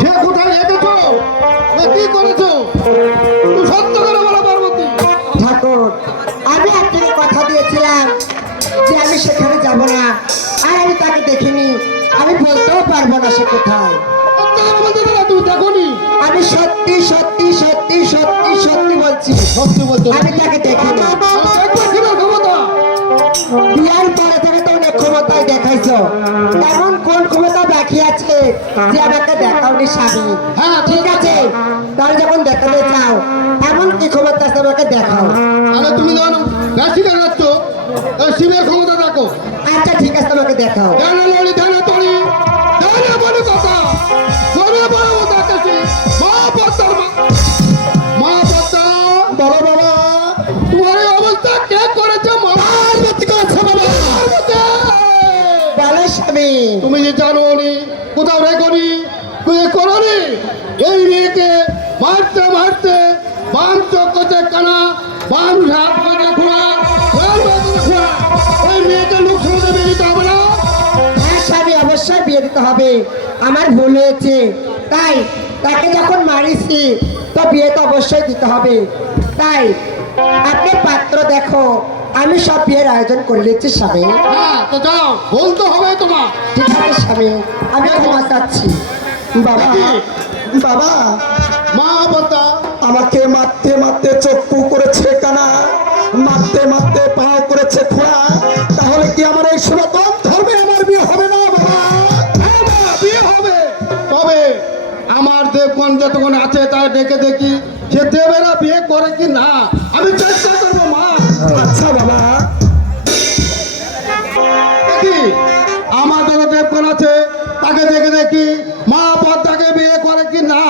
সে কোথায় রেখেছো না কি করেছো? তুমি সত্য করে বলো পার্বতী। ঠাকুর, আমি আপনাকে কথা দিয়েছিলাম যে আমি সেখানে যাব না, আর আমি তাকে দেখিনি, আমি বলতেও পারবো না সে কোথায়। তার বলতে না তুমি দেখোনি? আমি সত্যি সত্যি সত্যি সত্যি সত্যি বলছি, সত্যি বলছো? আমি তাকে দেখিনি। দেখবে কিবার ক্ষমতা? বিয়ার পরে থেকে তো অনেক ক্ষমতায় দেখাইছো, এমন কোন ক্ষমতা বাকি আছে যে আমাকে দেখাওনি স্বামী? হ্যাঁ ঠিক আছে, তাহলে যখন দেখাতে চাও এমন কি ক্ষমতা আছে আমাকে দেখাও। তাহলে তুমি যখন গাছি দেখাচ্ছ তাহলে শিবের ক্ষমতা দেখো। আচ্ছা ঠিক আছে, তোমাকে দেখাও। ধ্যানে লড়ি ধ্যানে তড়ি ধ্যানে বলি কথা ধরে বড় দেখাচ্ছি। মা পদ্মার মা পদ্মা, বলো বাবা। তোমার এই অবস্থা কে করেছে? মা পার্বতী করেছে বাবা। পার্বতী! বলো স্বামী। তুমি যে জানো নি, কোথাও রেখনি, তুমি করনি। এই মেয়েকে মারতে মারতে বাম চোখ করতে কানা, বাম হাত করতে খোঁড়া, ওই মেয়েকে লোক সমাজে বেরিয়ে দিতে হবে না? হ্যাঁ স্বামী, অবশ্যই বিয়ে দিতে হবে, আমার ভুল হয়েছে, তাই তাকে যখন মারিছি তো বিয়ে তো অবশ্যই দিতে হবে। তাই আপনি পাত্র দেখো, আমি সব বিয়ের আয়োজন করে নিচ্ছি স্বামী। হ্যাঁ তো যাও, ভুল তো হবে তোমার। ঠিক আছে স্বামী, আমি ক্ষমা চাচ্ছি। বাবা, বাবা, মা পদ্মা, আমাকে মারতে মারতে চক্ষু করেছে কানা, মারতে মারতে পাও করেছে খোঁড়া, তাহলে কি আমার এই সনাতন ধর্মে আমার বিয়ে হবে না বাবা? হ্যাঁ মা, বিয়ে হবে। তবে আমার দেবগণ যতক্ষণ আছে তাই ডেকে দেখি সে দেবেরা বিয়ে করে কি না, আমি চেষ্টা করবো মা। আচ্ছা বাবা। দেখি আমার যারা দেবগণ আছে তাকে দেখে দেখি মা পদ্মাকে বিয়ে করে কি না।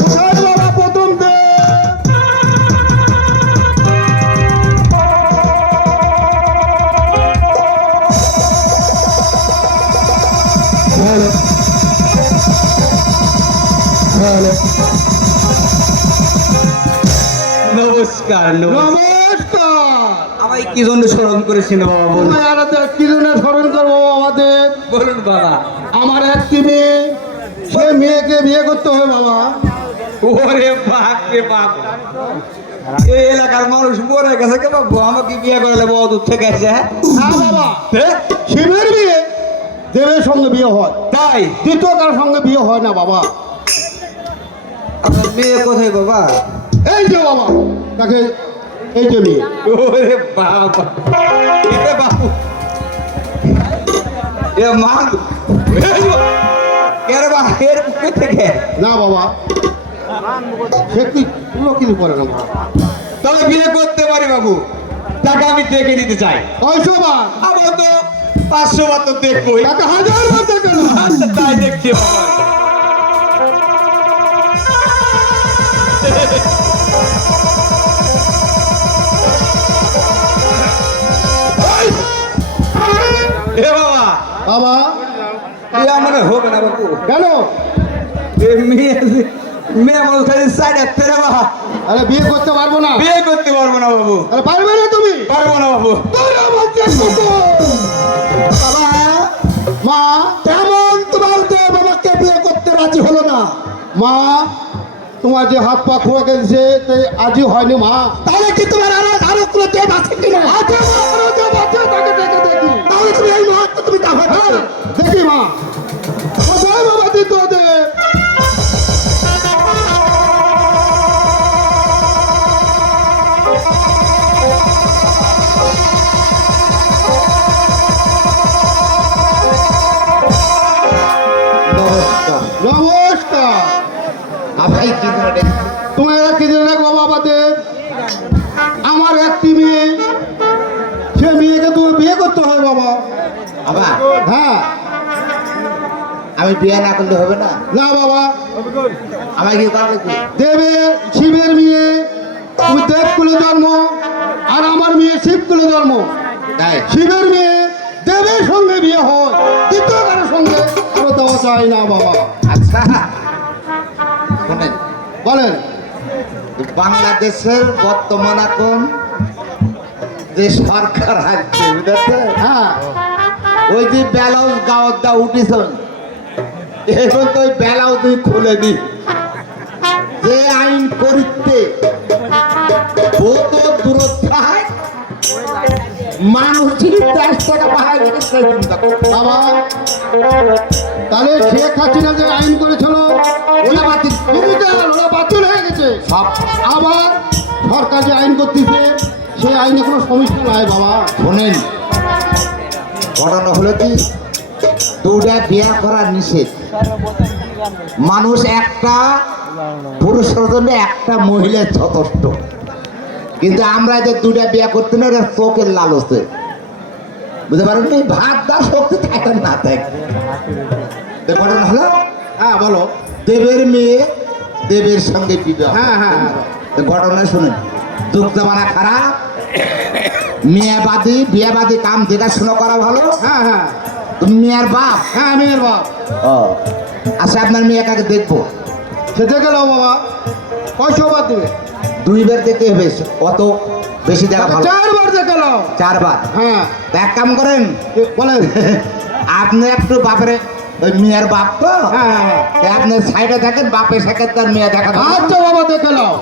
কোথায় বাবা প্রথম দেব? নমস্কার। নমস্কার। আমায় কি জন্য স্মরণ করেছেন বাবা? বলুন। তোমায় আর কি জন্য স্মরণ করবো আমাদের? বলুন বাবা। আমার একটি মেয়ে, সে মেয়েকে বিয়ে করতে হবে বাবা। ওরে বাপ রে বাপ, এই এলাকার মানুষ মরে গেছে কে বাবু, আমাকে বিয়ে করালে বহু দূর থেকে আসে। হ্যাঁ? না বাবা, হ্যাঁ? শিবের বিয়ে দেবের সঙ্গে বিয়ে হয়, তাই দ্বিতীয় কার সঙ্গে বিয়ে হয় না বাবা। আপনার মেয়ে কোথায় বাবা? এই যে বাবা, তাকে এই যে মেয়ে। ওরে বাবা, এ বাবু, এ মা, এর বা এর মুখে থেকে না বাবা, সে কি কোনো কিছু করে না বাবা। তবে বিয়ে করতে পারি বাবু, তাকে আমি দেখে নিতে চাই। কয়শো বার? আমার তো 500 বার তো দেখবোই। তাকে হাজার বার দেখে না। আচ্ছা তাই দেখছি বাবা। এ বাবা, বাবা এ আমার হবে না বাবু। কেন? এ মেয়ে মেয়ে আমার কাছে সাইড আসতে রে বাবা, আরে বিয়ে করতে পারবো না? বিয়ে করতে পারবো না বাবু, আরে পারবে না তুমি? পারবো না বাবু। তোর আমার চেষ্টা কর। বাবা, মা, তেমন তোমার দেব আমাকে বিয়ে করতে রাজি হলো না, মা, তোমার যে হাত পা খোয়া গেছে আজই হয়নি মা। তাহলে কি তোমার আরো কোনো দেব আছে কিনা? আছে মা, আরো যে বাচ্চা তাকে দেখে দেখি। তাহলে তুমি এই মুহূর্তে তুমি তা হ্যাঁ, ভাবছো? দেখি মা। কোথায় বাবা দ্বিতীয় দেব? নমস্কার। নমস্কার। আপনি কি ধরে? তোমার এরা কি জন্য রাখবো বাবা দেব? আমার একটি মেয়ে, সে মেয়েকে তুমি বিয়ে করতে হবে বাবা। বাবা, হ্যাঁ। আমি বিয়ে না করলে হবে না? না বাবা, আমাকে কি করা লাগবে? দেবের শিবের মেয়ে, তুমি দেব কুলে জন্ম, আর আমার মেয়ে শিব কুলে জন্ম। তাই শিবের মেয়ে দেবের সঙ্গে বিয়ে হয়, দ্বিতীয় কারোর সঙ্গে আরো দেওয়া চাই না বাবা। আচ্ছা শোনেন, বলেন। বাংলাদেশের বর্তমান এখন যে সরকার আছে বুঝেছে, হ্যাঁ, ওই যে ব্যালন্স গাঁৱত দা উঠিছেন এখন তো ওই বেলাও তুই খুলে দি যে আইন করিতে কত দূরত্বায় মানুষ 10 টাকা বাহায় রেখে সেই চিন্তা করে। বাবা তাহলে শেখ হাসিনা যে আইন করেছিল ওটা বাতিল ডিজিটাল ওটা বাতিল হয়ে গেছে সব আবার সরকার যে আইন করতেছে সেই আইনে কোনো সমস্যা নাই বাবা শোনেন, ঘটনা হলো কি দুটা বিয়া করা নিষেধ। মানুষ একটা পুরুষের জন্য একটা মহিলা যথেষ্ট, কিন্তু আমরা যে দুটা বিয়া করতে না এটা চোখের লালসে, বুঝতে পারেন নি? ভাত দা শক্তি থাকে না থাকে। তো ঘটনা হলো হ্যাঁ বলো দেবের মেয়ে দেবের সঙ্গে বিবাহ। হ্যাঁ হ্যাঁ হ্যাঁ। তো ঘটনা শুনেন, যুগ জামানা খারাপ, বিয়েবাদী কাম দেখাশোনা করা ভালো। হ্যাঁ হ্যাঁ তুমি মেয়ের বাপ? হ্যাঁ মেয়ের বাপ আচ্ছা, আপনার মেয়েটাকে দেখবো। সে দেখে নাও বাবা কয়শো বার দেবে 2 বার দেখতে হবে, অত বেশি দেখা ভালো। 4 বার দেখে নাও 4 বার? হ্যাঁ তা এক কাম করেন, বলেন আপনি একটু বাপরে ওই মেয়ের বাপ তো, হ্যাঁ হ্যাঁ হ্যাঁ। তা আপনি সাইডে থাকেন, বাপের সাথে তার মেয়ে দেখা ভালো। আচ্ছা বাবা দেখে নাও